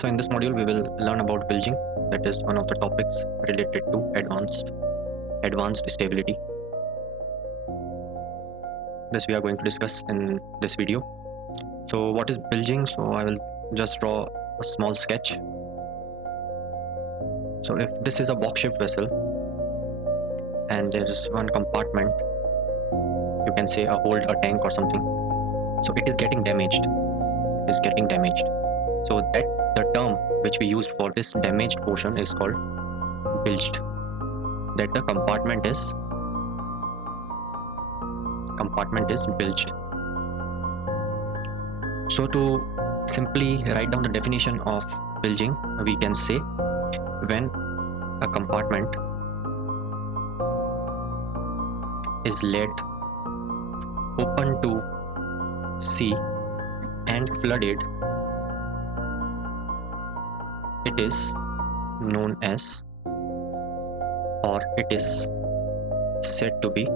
So in this module we will learn about bilging, that is one of the topics related to advanced stability. This we are going to discuss in this video. So what is bilging? So I will just draw a small sketch. So if this is a box-shaped vessel and there is one compartment, you can say a hold, a tank or something, so it is getting damaged. So that the term which we used for this damaged portion is called bilged, that the compartment is bilged. So to simply write down the definition of bilging, we can say when a compartment is laid open to sea and flooded, it is known as, or it is said to be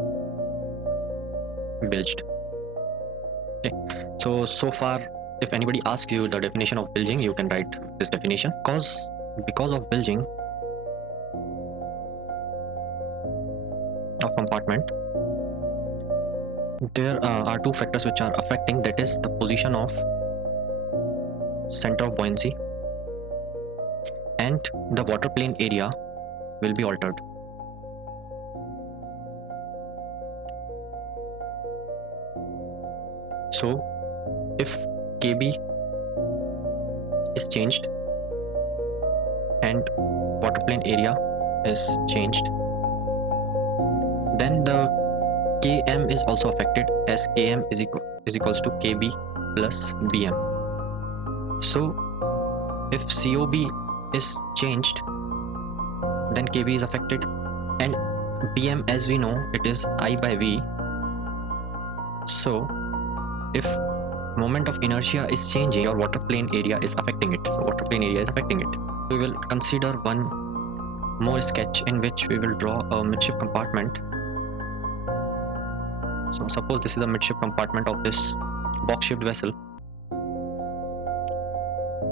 bilged. Okay, so far if anybody asks you the definition of bilging, you can write this definition. Because of bilging of compartment, there are two factors which are affecting, that is the position of center of buoyancy and the water plane area will be altered. So if KB is changed and water plane area is changed, then the Km is also affected, as Km is equals to KB plus Bm. So if COB is changed, then KB is affected, and Bm, as we know, it is I by V. So if moment of inertia is changing, your water plane area is affecting it. We will consider one more sketch in which we will draw a midship compartment. So suppose this is a midship compartment of this box-shaped vessel.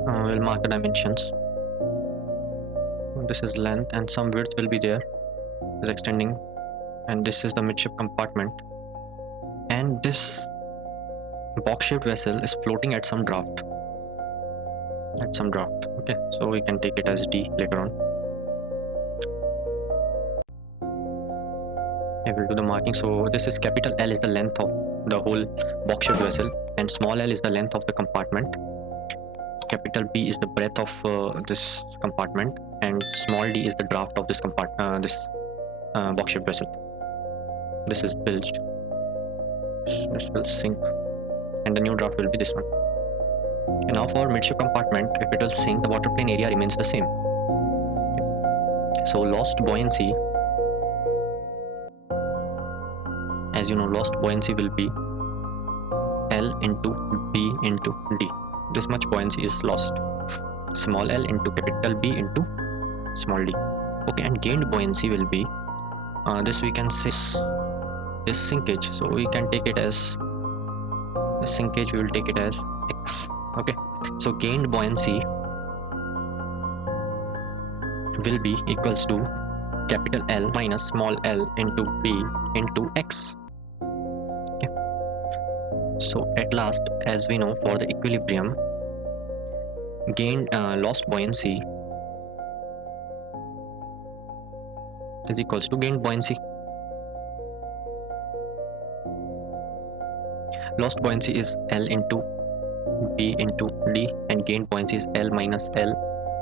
We'll mark the dimensions. This is length and some width will be there, is extending, and this is the midship compartment, and this box-shaped vessel is floating at some draft. Okay, so we can take it as D later on. I will do the marking. So this is capital L is the length of the whole box-shaped vessel, and small l is the length of the compartment. Capital B is the breadth of this compartment, and small d is the draft of this box-shaped vessel. This is bilged. This will sink, and the new draft will be this one. And now for midship compartment, if it will sink, the water plane area remains the same. So lost buoyancy, as you know, lost buoyancy will be L into B into D. This much buoyancy is lost, small l into capital B into small d. Okay, and gained buoyancy will be this, we can say is sinkage. So we can take it as the sinkage, we will take it as X. Okay, so gained buoyancy will be equals to capital L minus small l into B into X. Okay, so at last, as we know, for the equilibrium, lost buoyancy is equals to gained buoyancy. Lost buoyancy is L into B into D, and gained buoyancy is L minus L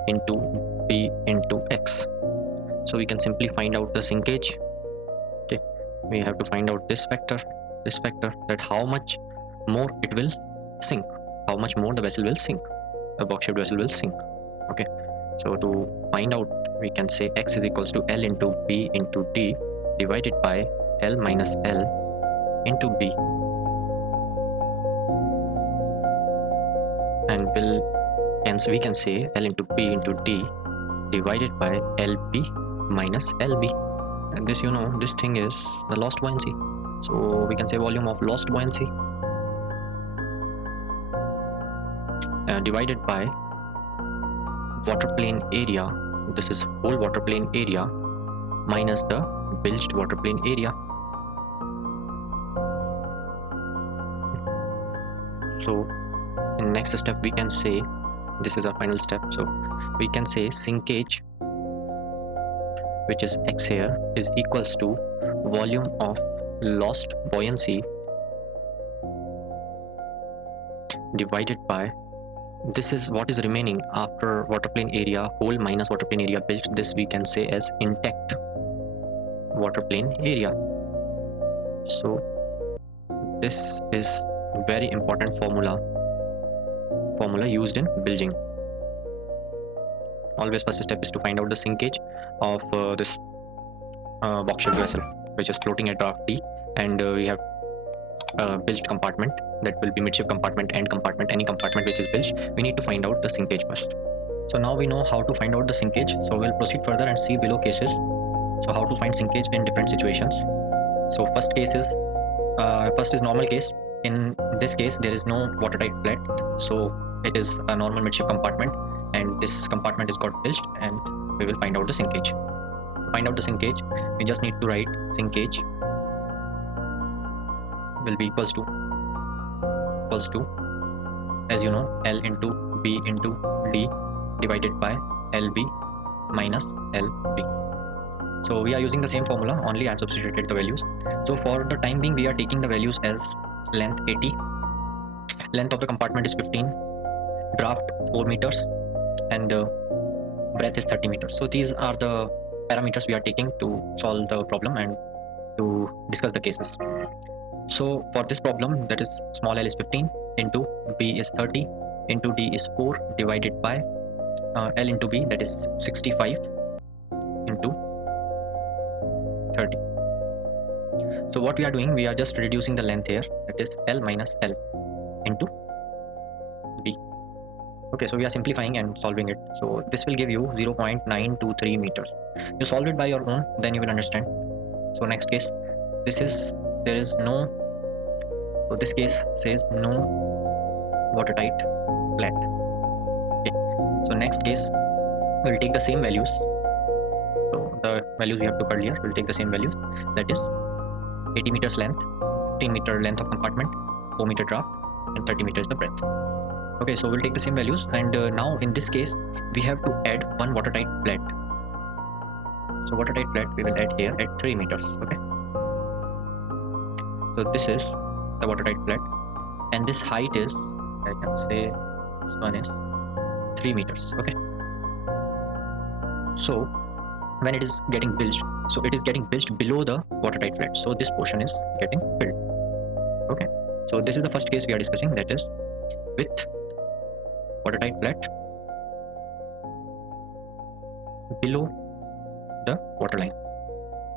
into B into X. So we can simply find out the sinkage. Okay, we have to find out this factor, that how much more it will sink, how much more the vessel will sink, a box-shaped vessel will sink. Okay, so to find out, we can say X is equals to L into B into D divided by L minus L into B, and we can say L into B into D divided by LB minus LB, and this, you know, this thing is the lost buoyancy. So we can say volume of lost buoyancy divided by water plane area, this is whole water plane area minus the bilged water plane area. So in next step we can say, this is our final step, so we can say sinkage, which is x here, is equals to volume of lost buoyancy divided by, this is what is remaining after water plane area whole minus water plane area bilged, this we can say as intact water plane area. So this is very important formula used in bilging. Always first step is to find out the sinkage of this box shaped vessel which is floating at draft D, and we have bilged compartment, that will be midship compartment, end compartment, any compartment which is bilged. We need to find out the sinkage first. So now we know how to find out the sinkage, so we'll proceed further and see below cases. So how to find sinkage in different situations. So first case is normal case. In this case there is no watertight flat, so it is a normal midship compartment, and this compartment is got bilged, and we will find out the sinkage. To find out the sinkage, we just need to write sinkage will be equals to, as you know, L into B into D divided by LB minus LB. So we are using the same formula, only I have substituted the values. So for the time being we are taking the values as length 80, length of the compartment is 15, draft 4 meters, and breadth is 30 meters. So these are the parameters we are taking to solve the problem and to discuss the cases. So for this problem, that is small l is 15 into b is 30 into d is 4 divided by l into b, that is 65 into 30. So what we are doing, we are just reducing the length here, that is l minus l into b. Okay, so we are simplifying and solving it. So this will give you 0.923 meters. You solve it by your own, then you will understand. So next case, this is, there is no, so this case says no watertight flat. Okay, so next case we will take the same values. So the values we have took earlier, we will take the same values, that is 80 meters length, 15 meter length of compartment, 4 meter draft, and 30 meters the breadth. Okay, so we'll take the same values, and now in this case we have to add one watertight flat. So watertight flat we will add here at 3 meters. Okay, so this is the watertight flat, and this height is, I can say this one is 3 meters. Okay, so when it is getting bilged, so it is getting bilged below the watertight flat, so this portion is getting filled. Okay, so this is the first case we are discussing, that is with watertight flat below the waterline,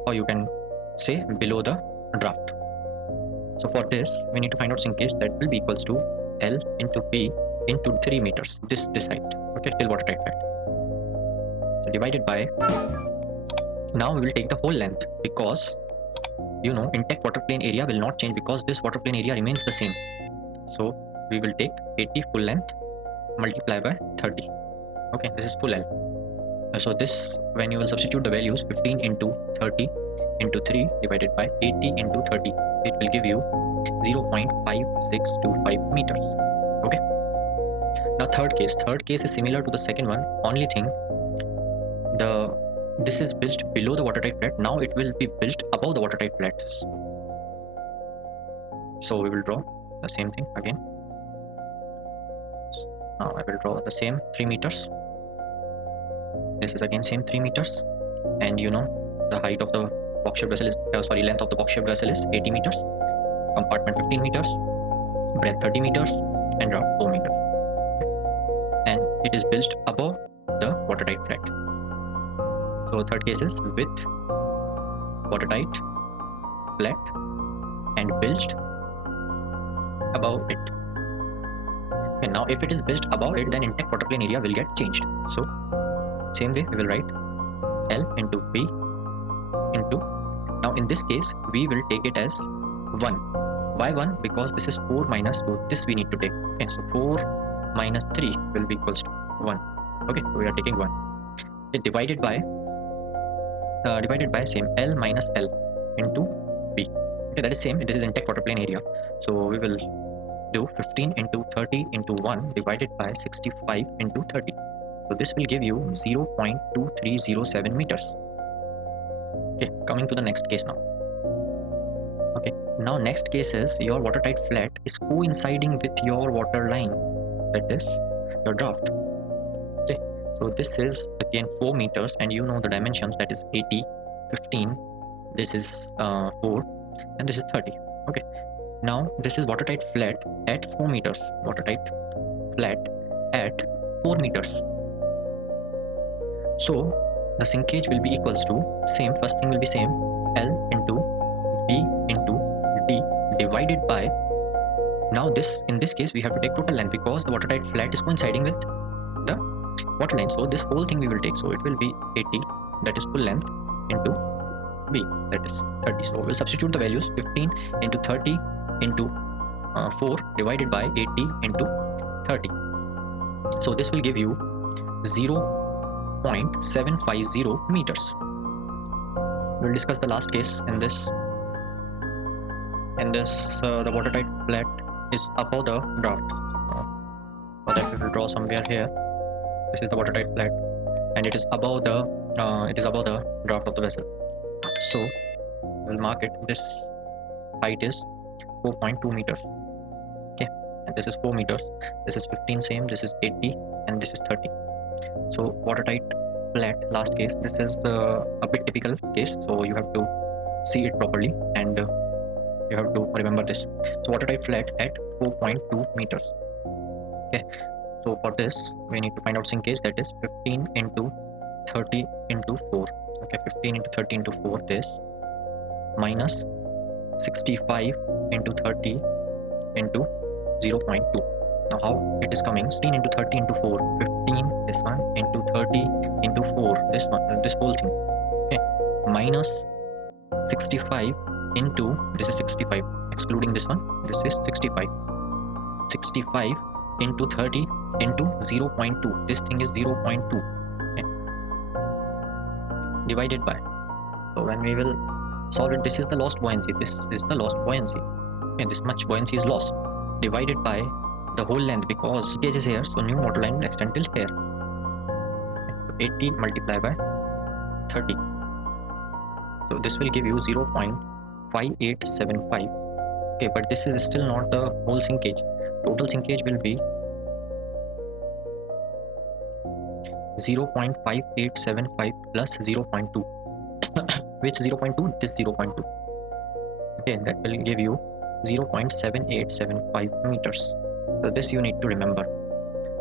or you can say below the draft. So for this we need to find out sinkage, that will be equals to L into B into 3 meters, this height, okay, till watertight flat. So divided by, now we will take the whole length, because you know intact water plane area will not change because this water plane area remains the same. So we will take 80 full length multiply by 30. Okay, this is full L. So this, when you will substitute the values, 15 into 30 into 3 divided by 80 into 30, it will give you 0.5625 meters. Okay, now third case is similar to the second one, only thing, this is bilged below the watertight flat, now it will be bilged above the watertight flat. So we will draw the same thing again. Now I will draw the same 3 meters. This is again same 3 meters, and you know the height of the box shaped vessel is length of the box shaped vessel is 80 meters, compartment 15 meters, breadth 30 meters, and draft 4 meters, and it is bilged above the watertight flat. So third case is with watertight flat and bilged above it. And now if it is bilged above it, then intact water plane area will get changed. So same way we will write L into B into, now in this case we will take it as 1. Why 1? Because this is 4 minus 2, this we need to take. Okay, so 4 minus 3 will be equals to 1. Okay, so we are taking 1. It divided by same L minus L into B. Okay, that is same. This is intact water plane area. So we will do 15 into 30 into 1 divided by 65 into 30. So this will give you 0.2307 meters. Okay, coming to the next case now. Okay, now next case is your watertight flat is coinciding with your water line, that is your draft. Okay, so this is again 4 meters, and you know the dimensions, that is 80, 15, this is 4, and this is 30. Okay, now this is watertight flat at 4 meters, watertight flat at 4 meters. So the sinkage will be equals to same, first thing will be same, L into B into D divided by, now this, in this case we have to take total length because the watertight flat is coinciding with the water line, so this whole thing we will take, so it will be 80, that is full length, into B, that is 30. So we'll substitute the values, 15 into 30 into 4 divided by 80 into 30. So this will give you 0.750 meters. We'll discuss the last case in this. In this, the watertight flat is above the draft. For that we will draw somewhere here. This is the watertight flat, and it is above the draft of the vessel. So we'll mark it. This height is 4.2 meters. Okay, and this is 4 meters. This is 15, same. This is 80, and this is 30. So watertight flat, last case. This is a bit typical case, so you have to see it properly, and you have to remember this. So watertight flat at 4.2 meters. Okay, so for this we need to find out sinkage, that is 15 into 30 into 4. Okay, 15 into 30 into 4, this minus 65 into 30 into 0.2. Now how it is coming, 15 into 30 into 4, 15, this one, into 30 into 4, this one, this whole thing. Okay, minus 65 into, this is 65, excluding this one, this is 65 into 30 into 0.2, this thing is 0.2. Okay, divided by, so when we will solve it, this is the lost buoyancy, this is the lost buoyancy. Okay, this much buoyancy is lost, divided by the whole length, because case is here, so new water line will extend till here. Okay, so 80 multiplied by 30, so this will give you 0.5875. Okay, but this is still not the whole sinkage. Total sinkage will be 0.5875 plus 0.2 which 0.2, this 0.2. Okay, that will give you 0.7875 meters. So this you need to remember.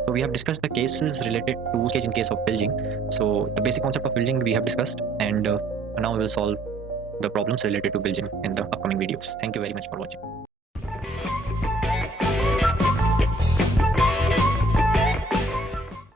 So we have discussed the cases related to sinkage in case of bilging. So the basic concept of bilging we have discussed, and now we will solve the problems related to bilging in the upcoming videos. Thank you very much for watching.